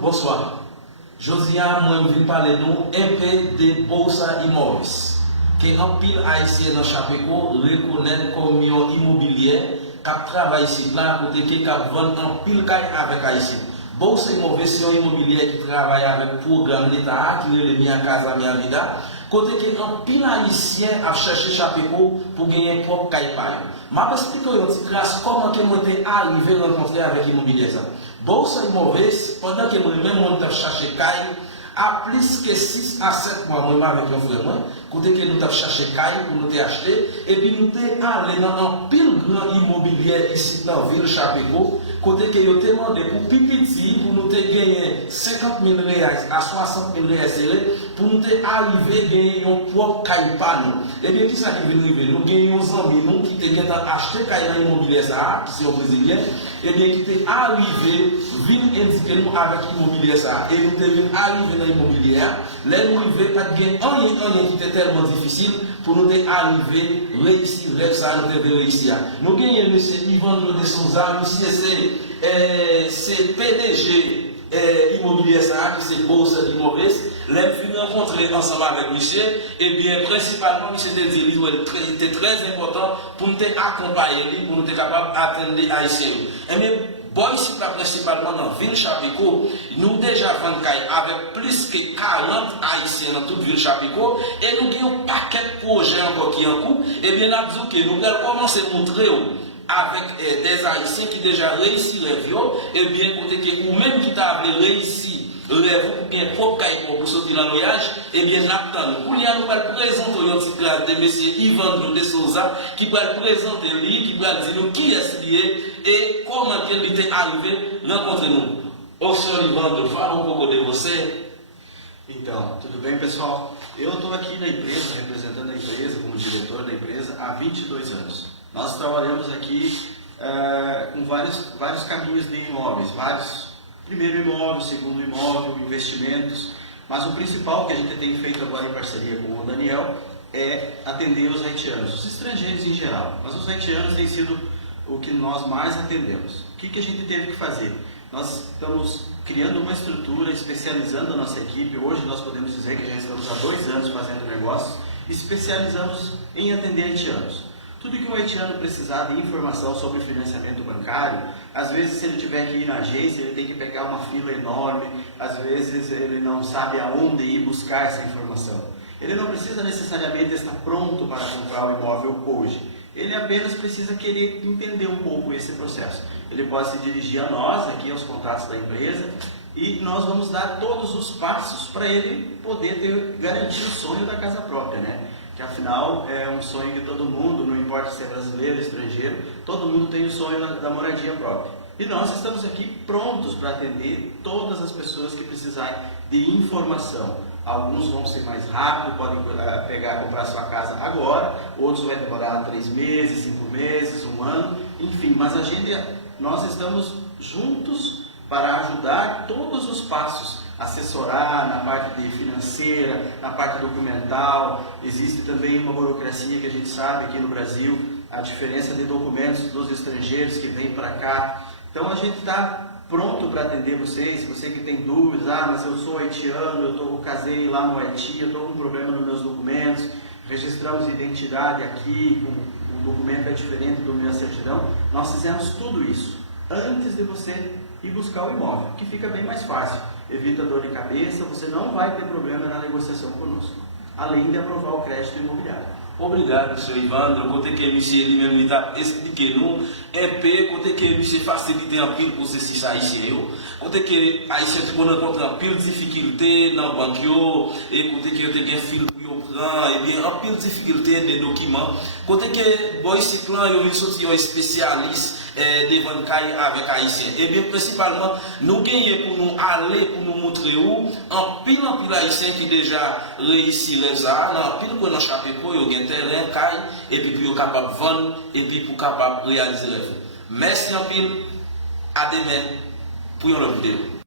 bonsoir. Josia, moi, je vais parler nous un peu de Boursa Immobilier. Que en pile haïtien dans Chapéco reconnaît comme un immobilier qui travaille ici là, côté qui vend en pile caille avec haïtien. Boursa Immobilier, c'est un immobilier qui travaille avec le programme d'État qui est mis en Casa Mia Vida. Côté qui en pile haïtien a cherché Chapéco pour gagner propre caille paille. Je vais expliquer une petite classe comment que moi suis arrivé à rencontrer avec l'immobilier. Boursa Immobilier, pendant que moi-même je cherché caille, à plus que 6 à 7 mois, moi avec un frère, côté que nous avons cherché caille pour nous acheter, et puis nous avons allé dans un pile grand immobilier ici dans la ville Chapéco, côté que nous avons demandé pour Pipiti, pour nous gagner 50 000 reais à 60 000 reais, pour nous arriver à gagner un propre caille par nous. Et bien, qui ça qui vient arriver? Nous gagnons des amis nous qui ont acheté caille dans l'immobilier, qui sont brésiliens, et bien qui sont arrivés, viennent indiquer nous avec l'immobilier, et nous sommes arrivés dans l'immobilier, là nous arrivons pas de gagner un qui était tellement difficile pour nous arriver réussir, ça nous devons réussir. Nous gagnons M. Yvan de Souza, monsieur c'est PDG immobilier ça, qui c'est Boursa Immobilier. Les filles rencontrer ensemble avec monsieur, et bien principalement monsieur était très important pour nous accompagner, pour nous être capable d'atteindre les haïtiens. Et bien, bon, ici, principalement dans la ville Chapéco, nous déjà vendons avec plus que 40 haïtiens dans toute ville Chapéco, et nous avons un paquet de projets encore qui en cours, et bien là, nous allons commencer à montrer avec des haïtiens qui déjà réussi les vies, et bien, côté que ou même qui t'a réussi pour bien propre pour sortir dans le voyage, et bien, nous pour y aller, nous allons présenter une petite classe de M. Yvan de Souza, qui va présenter lui, qui va dire nous qui est lié et comment il est arrivé rencontrer nous. O senhor Ivandro, fala pouco de você. Então, tudo bem, pessoal? Eu estou aqui na empresa, representando a empresa, como diretor da empresa, há 22 anos. Nós trabalhamos aqui com vários caminhos de imóveis, primeiro imóvel, segundo imóvel, investimentos, mas o principal que a gente tem feito agora em parceria com o Daniel é atender os haitianos, os estrangeiros em geral, mas os haitianos têm sido o que nós mais atendemos. O que a gente teve que fazer? Nós estamos criando uma estrutura, especializando a nossa equipe. Hoje nós podemos dizer que já estamos há 2 anos fazendo negócios, especializamos em atender haitianos. Tudo que o haitiano precisar de informação sobre financiamento bancário, às vezes se ele tiver que ir na agência, ele tem que pegar uma fila enorme, às vezes ele não sabe aonde ir buscar essa informação. Ele não precisa necessariamente estar pronto para comprar o imóvel hoje. Ele apenas precisa querer entender um pouco esse processo. Ele pode se dirigir a nós, aqui aos contatos da empresa, e nós vamos dar todos os passos para ele poder garantir o sonho da casa própria, né? Que afinal é um sonho de todo mundo, não importa se é brasileiro, estrangeiro, todo mundo tem o sonho da moradia própria. E nós estamos aqui prontos para atender todas as pessoas que precisarem de informação. Alguns vão ser mais rápidos, podem comprar sua casa agora, outros vai demorar 3 meses, 5 meses, 1 ano, enfim, mas nós estamos juntos para ajudar todos os passos, assessorar na parte financeira, na parte documental. Existe também uma burocracia que a gente sabe aqui no Brasil, a diferença de documentos dos estrangeiros que vêm para cá. Então a gente está pronto para atender vocês. Você que tem dúvidas, mas eu sou haitiano, eu casei lá no Haiti, eu estou com um problema nos meus documentos, registramos identidade aqui, o documento é diferente do meu certidão. Nós fizemos tudo isso antes de você ir buscar o imóvel, que fica bem mais fácil, evita dor de cabeça, você não vai ter problema na negociação conosco, além de aprovar o crédito imobiliário. Obrigado, senhor Ivandro. Côté que monsieur lui-même l'a expliqué nous, un peu, côté que monsieur facilité un peu le processus haïtien. Côté que haïtien tout le monde rencontre un peu de difficulté dans le banque, et côté que vous avez un fil pour prendre, et bien un peu de difficulté des documents. Côté que boy c'est là, il y a une sortie un spécialiste des ventes avec haïtien. Et bien principalement, nous gagnons pour nous aller, pour nous montrer où, en pile haïtien qui déjà réussi les arts, en pile qu'on a Chapéco, il y a un terrain caille, et puis pour capable de vendre, et puis pour capable de réaliser les vœux. Merci en pile, à demain, pour une autre vidéo.